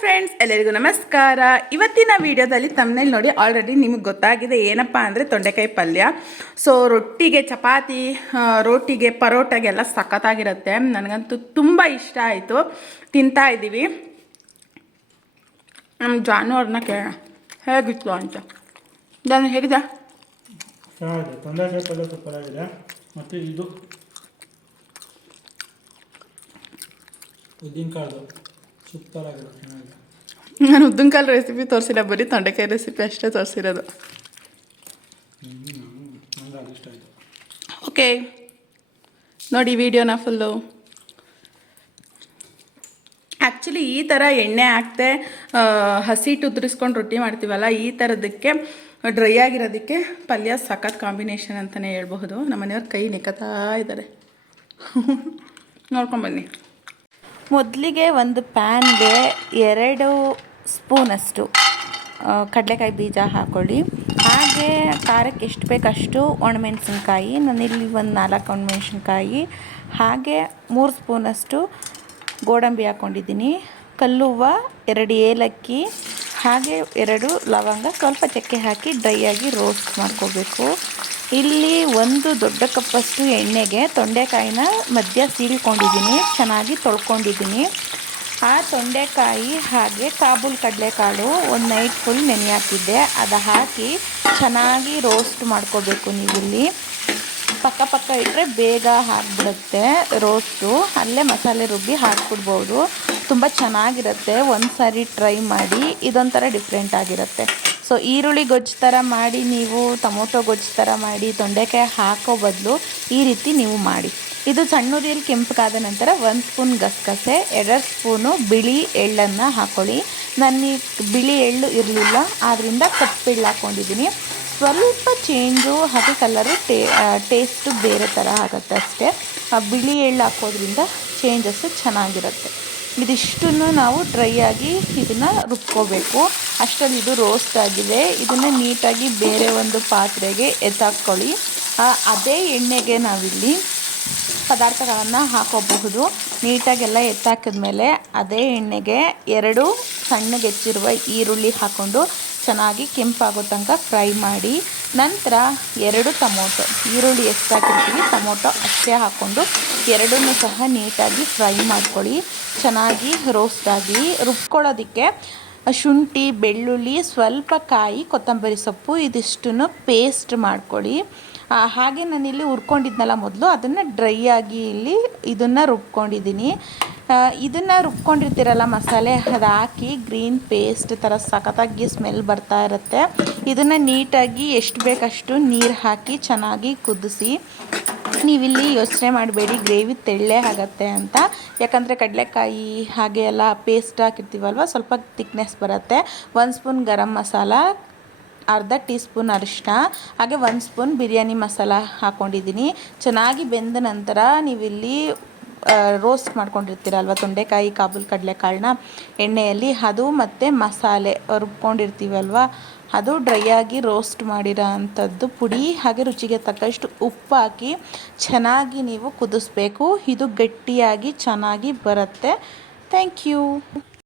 Friends ಎಲ್ಲರಿಗೂ ನಮಸ್ಕಾರ. ಇವತ್ತಿನ ವಿಡಿಯೋದಲ್ಲಿ ತಮ್ಮನೇಲಿ ನೋಡಿ ಆಲ್ರೆಡಿ ನಿಮಗೆ ಗೊತ್ತಾಗಿದೆ ಏನಪ್ಪ ಅಂದರೆ ತೊಂಡೆಕಾಯಿ ಪಲ್ಯ. ಸೊ ರೊಟ್ಟಿಗೆ ಚಪಾತಿ ರೊಟ್ಟಿಗೆ ರೋಟಿಗೆ ಪರೋಟಗೆಲ್ಲ ಸಖತ್ತಾಗಿರುತ್ತೆ. ನನಗಂತೂ ತುಂಬ ಇಷ್ಟ ಆಯಿತು. ತಿಂತಾ ಇದ್ದೀವಿ ನಮ್ಮ ಜಾನುವಾರನ್ನ ಕೇಳೋಣ. ಹೇಗಿತ್ತು ಅಂತ ನಾನು ಹೇಗಿದೆ? ಇದು ಆಗಿದೆ. ಚೆನ್ನಾಗಿದೆ ನಾನು ಉದ್ದಿನಕಾಳು ರೆಸಿಪಿ ತೋರಿಸಿಲ್ಲ ಬರೀ ತೊಂಡೆಕಾಯಿ ರೆಸಿಪಿ ಅಷ್ಟೇ ತೋರಿಸಿರೋದು. ಓಕೆ. ನೋಡಿ ವಿಡಿಯೋನ ಫುಲ್ಲು ಆ್ಯಕ್ಚುಲಿ ಈ ಥರ ಎಣ್ಣೆ ಹಾಕ್ತೆ ಹಸಿಟ್ಟು ಉದುರಿಸ್ಕೊಂಡು ರೊಟ್ಟಿ ಮಾಡ್ತೀವಲ್ಲ ಈ ಥರದಕ್ಕೆ ಡ್ರೈ ಆಗಿರೋದಕ್ಕೆ ಪಲ್ಯ ಸಖತ್ ಕಾಂಬಿನೇಷನ್ ಅಂತಲೇ ಹೇಳ್ಬಹುದು. ನಮ್ಮ ಮನೆಯವ್ರ ಕೈ ನೆಕ್ಕತ್ತಾ ಇದ್ದಾರೆ ನೋಡ್ಕೊಂಬನ್ನಿ ಮೊದಲಿಗೆ ಒಂದು ಪ್ಯಾನ್ಗೆ ಎರಡು ಸ್ಪೂನಷ್ಟು ಕಡಲೆಕಾಯಿ ಬೀಜ ಹಾಕ್ಕೊಳ್ಳಿ ಹಾಗೆ ಖಾರಕ್ಕೆ ಎಷ್ಟು ಬೇಕಷ್ಟು ಒಣಮೆಣಸಿನ್ಕಾಯಿ ನಾನಿಲ್ಲಿ ಒಂದು ನಾಲ್ಕು ಒಣಮೆಣಸಿನ್ಕಾಯಿ. ಹಾಗೆ ಮೂರು ಸ್ಪೂನಷ್ಟು ಗೋಡಂಬಿ ಹಾಕ್ಕೊಂಡಿದ್ದೀನಿ ಕಲ್ಲುವ್ವ ಎರಡು ಏಲಕ್ಕಿ, ಹಾಗೆ ಎರಡು ಲವಂಗ. ಸ್ವಲ್ಪ ಚಕ್ಕೆ ಹಾಕಿ ಡ್ರೈ ಆಗಿ ರೋಸ್ಟ್ ಮಾಡ್ಕೋಬೇಕು. ಇಲ್ಲಿ ಒಂದು ದೊಡ್ಡ ಕಪ್ಪಷ್ಟು ಎಣ್ಣೆಗೆ ತೊಂಡೆಕಾಯಿನ ಮಧ್ಯ ಸೀಳ್ಕೊಂಡಿದ್ದೀನಿ, ಚೆನ್ನಾಗಿ ತೊಳ್ಕೊಂಡಿದ್ದೀನಿ. ಆ ತೊಂಡೆಕಾಯಿ ಹಾಗೆ ಕಾಬೂಲ್ ಕಡಲೆಕಾಳು ಒಂದು ನೈಟ್ ಫುಲ್ ನೆನೆ ಹಾಕಿದ್ದೆ ಅದು ಹಾಕಿ ಚೆನ್ನಾಗಿ ರೋಸ್ಟ್ ಮಾಡ್ಕೋಬೇಕು ನೀವಿಲ್ಲಿ. ಪಕ್ಕ ಪಕ್ಕ ಇಟ್ಟರೆ ಬೇಗ ಹಾಕ್ಬಿಡುತ್ತೆ ರೋಸ್ಟು. ಅಲ್ಲೇ ಮಸಾಲೆ ರುಬ್ಬಿ ಹಾಕ್ಬಿಡ್ಬೋದು. ತುಂಬ ಚೆನ್ನಾಗಿರುತ್ತೆ. ಒಂದು ಸಾರಿ ಟ್ರೈ ಮಾಡಿ. ಇದೊಂಥರ ಡಿಫ್ರೆಂಟ್ ಆಗಿರುತ್ತೆ. ಸೊ ಈರುಳ್ಳಿ ಗೊಜ್ಜು ಥರ ಮಾಡಿ ನೀವು, ಟೊಮೊಟೊ ಗೊಜ್ಜು ಥರ ಮಾಡಿ, ತೊಂಡೆಕಾಯಿ ಹಾಕೋ ಬದಲು ಈ ರೀತಿ ನೀವು ಮಾಡಿ. ಇದು ಸಣ್ಣೂರಿಯಲ್ಲಿ ಕೆಂಪಗಾದ ನಂತರ ಒಂದು ಸ್ಪೂನ್ ಗಸಗಸೆ, ಎರಡು ಸ್ಪೂನು ಬಿಳಿ ಎಳ್ಳನ್ನು ಹಾಕ್ಕೊಳ್ಳಿ ನನಗೆ ಬಿಳಿ ಎಳ್ಳು ಇರಲಿಲ್ಲ ಆದ್ದರಿಂದ ಕಪ್ಪೆಳ್ಳು ಹಾಕ್ಕೊಂಡಿದ್ದೀನಿ ಸ್ವಲ್ಪ ಚೇಂಜು, ಹಾಗೆ ಕಲರು ಟೇ ಟೇಸ್ಟು ಬೇರೆ ಥರ ಆಗುತ್ತೆ ಅಷ್ಟೇ. ಬಿಳಿ ಎಳ್ಳು ಹಾಕೋದ್ರಿಂದ ಚೇಂಜಸ್ಸು ಚೆನ್ನಾಗಿರುತ್ತೆ. ಇದಿಷ್ಟನ್ನು ನಾವು ಡ್ರೈ ಆಗಿ ಇದನ್ನು ರುಬ್ಕೋಬೇಕು. ಅಷ್ಟರಲ್ಲಿ ಇದು ರೋಸ್ಟ್ ಆಗಿದೆ. ಇದನ್ನು ನೀಟಾಗಿ ಬೇರೆ ಒಂದು ಪಾತ್ರೆಗೆ ಎತ್ತಾಕ್ಕೊಳ್ಳಿ. ಅದೇ ಎಣ್ಣೆಗೆ ನಾವಿಲ್ಲಿ ಪದಾರ್ಥಗಳನ್ನು ಹಾಕೋಬಹುದು. ನೀಟಾಗೆಲ್ಲ ಎತ್ತಾಕಿದ್ಮೇಲೆ ಅದೇ ಎಣ್ಣೆಗೆ ಎರಡು ಸಣ್ಣಗೆ ಹೆಚ್ಚಿರುವ ಈರುಳ್ಳಿ ಹಾಕ್ಕೊಂಡು ಚೆನ್ನಾಗಿ ಕೆಂಪಾಗೋ ತನಕ ಫ್ರೈ ಮಾಡಿ ನಂತರ ಎರಡು ಟೊಮೊಟೊ, ಈರುಳ್ಳಿ ಎಷ್ಟು ಹಾಕಿರ್ತೀವಿ. ಟೊಮೊಟೊ ಅಷ್ಟೇ ಹಾಕ್ಕೊಂಡು ಎರಡನ್ನೂ ಸಹ ನೀಟಾಗಿ ಫ್ರೈ ಮಾಡ್ಕೊಳ್ಳಿ. ಚೆನ್ನಾಗಿ ರೋಸ್ಟ್ ಆಗಿ ರುಬ್ಕೊಳ್ಳೋದಕ್ಕೆ ಶುಂಠಿ, ಬೆಳ್ಳುಳ್ಳಿ, ಸ್ವಲ್ಪ ಕಾಯಿ, ಕೊತ್ತಂಬರಿ ಸೊಪ್ಪು, ಇದಿಷ್ಟನ್ನು ಪೇಸ್ಟ್ ಮಾಡ್ಕೊಳ್ಳಿ. ಹಾಗೆ ನಾನಿಲ್ಲಿ ಹುರ್ಕೊಂಡಿದ್ನಲ್ಲ ಮೊದಲು, ಅದನ್ನು ಡ್ರೈ ಆಗಿ ಇಲ್ಲಿ ಇದನ್ನು ರುಬ್ಕೊಂಡಿದ್ದೀನಿ. ಇದನ್ನು ರುಬ್ಕೊಂಡಿರ್ತೀರಲ್ಲ ಮಸಾಲೆ, ಅದು ಹಾಕಿ ಗ್ರೀನ್ ಪೇಸ್ಟ್ ಥರ ಸಖತ್ತಾಗಿ ಸ್ಮೆಲ್ ಬರ್ತಾ ಇರುತ್ತೆ. ಇದನ್ನು ನೀಟಾಗಿ ಎಷ್ಟು ಬೇಕಷ್ಟು ನೀರು ಹಾಕಿ ಚೆನ್ನಾಗಿ ಕುದಿಸಿ. ನೀವಿಲ್ಲಿ ಯೋಚನೆ ಮಾಡಬೇಡಿ, ಗ್ರೇವಿ ತೆಳ್ಳೆ ಆಗುತ್ತೆ ಅಂತ. ಯಾಕಂದರೆ ಕಡಲೆಕಾಯಿ ಹಾಗೆ ಎಲ್ಲ ಪೇಸ್ಟ್ ಹಾಕಿರ್ತೀವಲ್ವ, ಸ್ವಲ್ಪ ತಿಕ್ನೆಸ್ ಬರುತ್ತೆ. ಒಂದು ಸ್ಪೂನ್ ಗರಂ ಮಸಾಲ ಅರ್ಧ ಟೀ ಸ್ಪೂನ್ ಅರಿಶಿನ ಹಾಗೆ ಒಂದು ಸ್ಪೂನ್ ಬಿರಿಯಾನಿ ಮಸಾಲ ಹಾಕ್ಕೊಂಡಿದ್ದೀನಿ ಚೆನ್ನಾಗಿ ಬೆಂದ ನಂತರ ನೀವಿಲ್ಲಿ ರೋಸ್ಟ್ ಮಾಡ್ಕೊಂಡಿರ್ತೀರಲ್ವ ತೊಂಡೆಕಾಯಿ, ಕಾಬೂಲ್ ಕಡಲೆಕಾಳನ್ನ ಎಣ್ಣೆಯಲ್ಲಿ, ಅದು ಮತ್ತು ಮಸಾಲೆ ರುಬ್ಕೊಂಡಿರ್ತೀವಲ್ವ, ಅದು ಡ್ರೈ ಆಗಿ ರೋಸ್ಟ್ ಮಾಡಿರೋ ಅಂಥದ್ದು ಪುಡಿ, ಹಾಗೆ ರುಚಿಗೆ ತಕ್ಕಷ್ಟು ಉಪ್ಪು ಹಾಕಿ ಚೆನ್ನಾಗಿ ನೀವು ಕುದಿಸ್ಬೇಕು. ಇದು ಗಟ್ಟಿಯಾಗಿ ಚೆನ್ನಾಗಿ ಬರುತ್ತೆ. Thank you